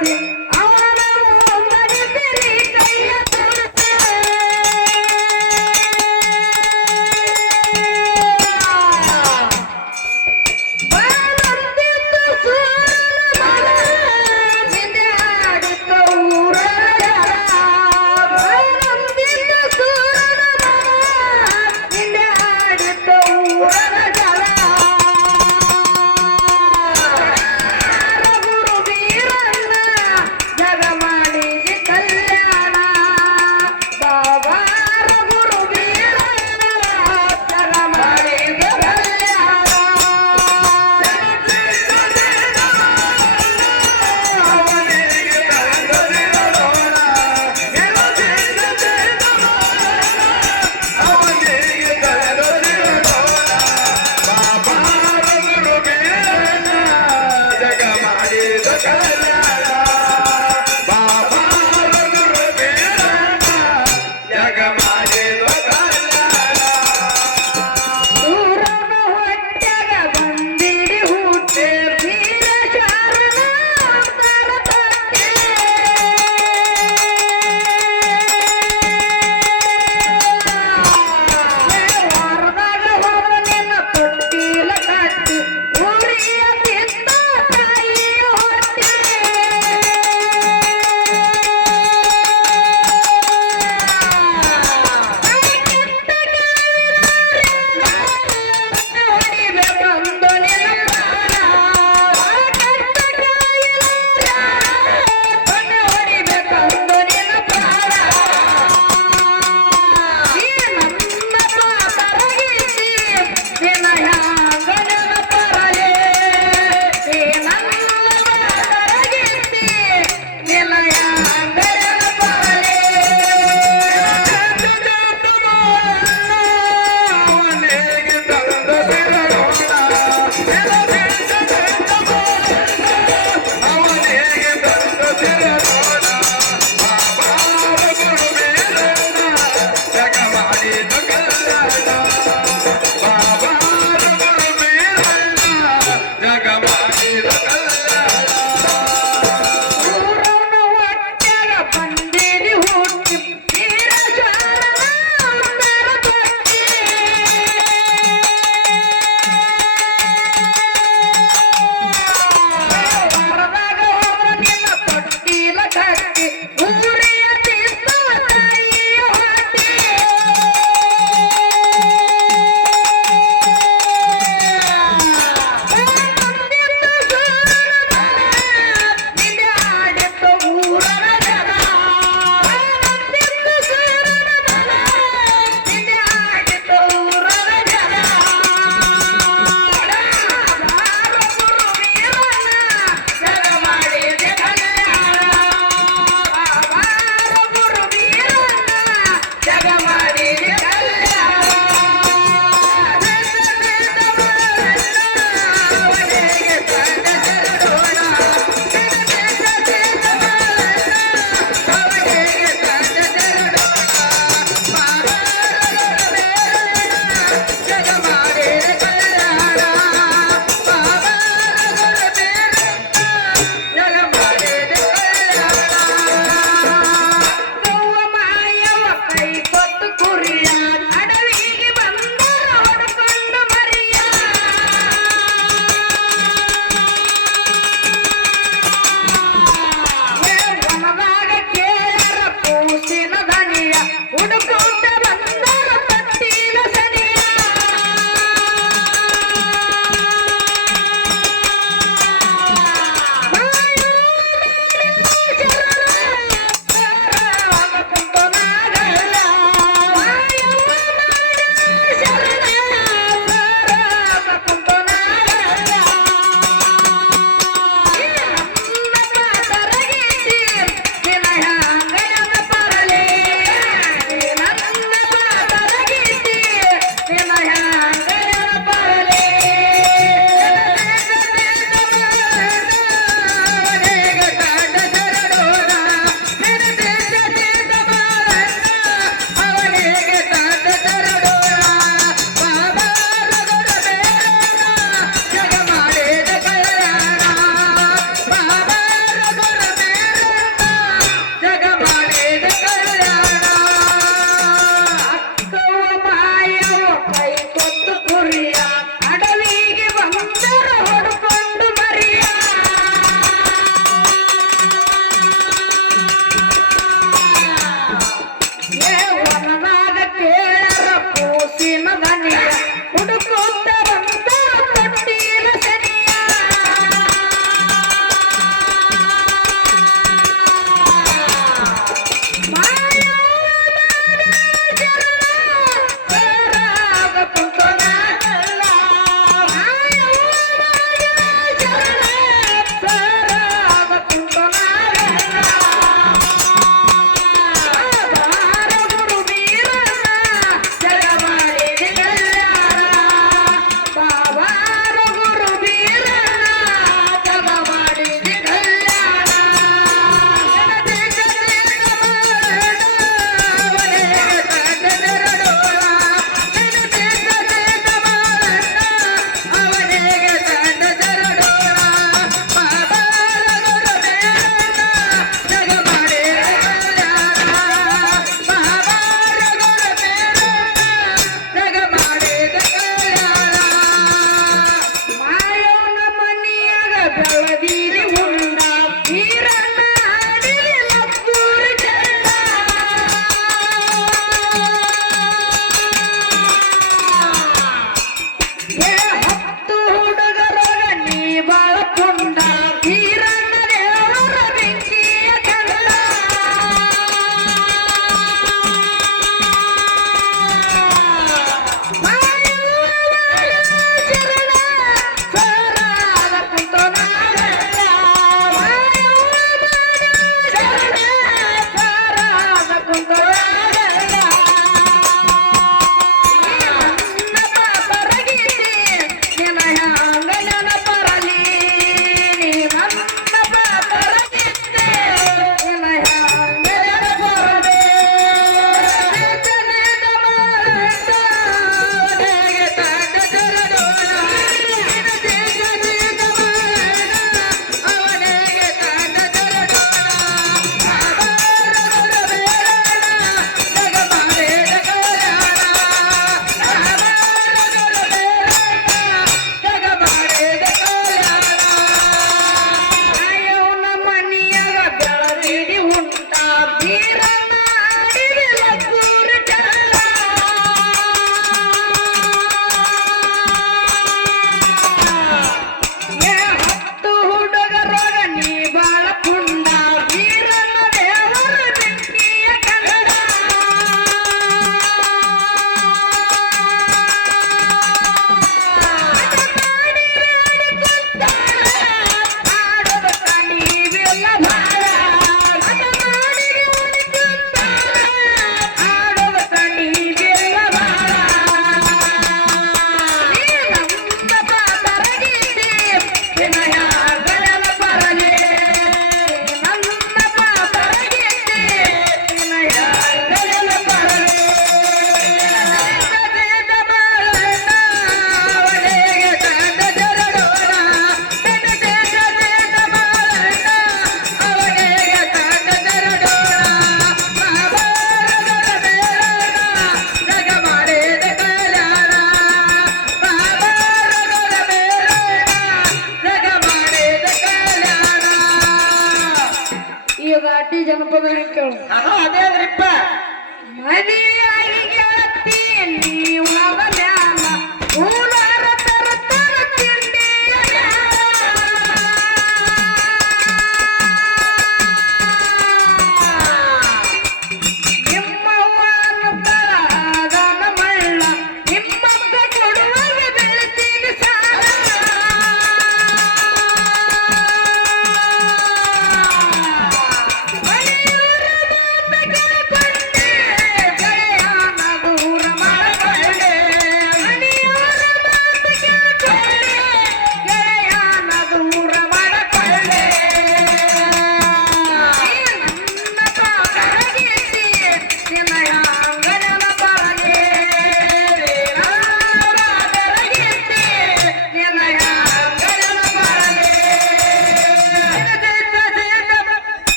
রাখি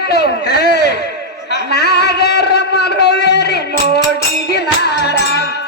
ಬಿಟ್ಟು. ನಾಗರ ಮರವೇರಿ ನೋಡಿದ ನಾರಾಮ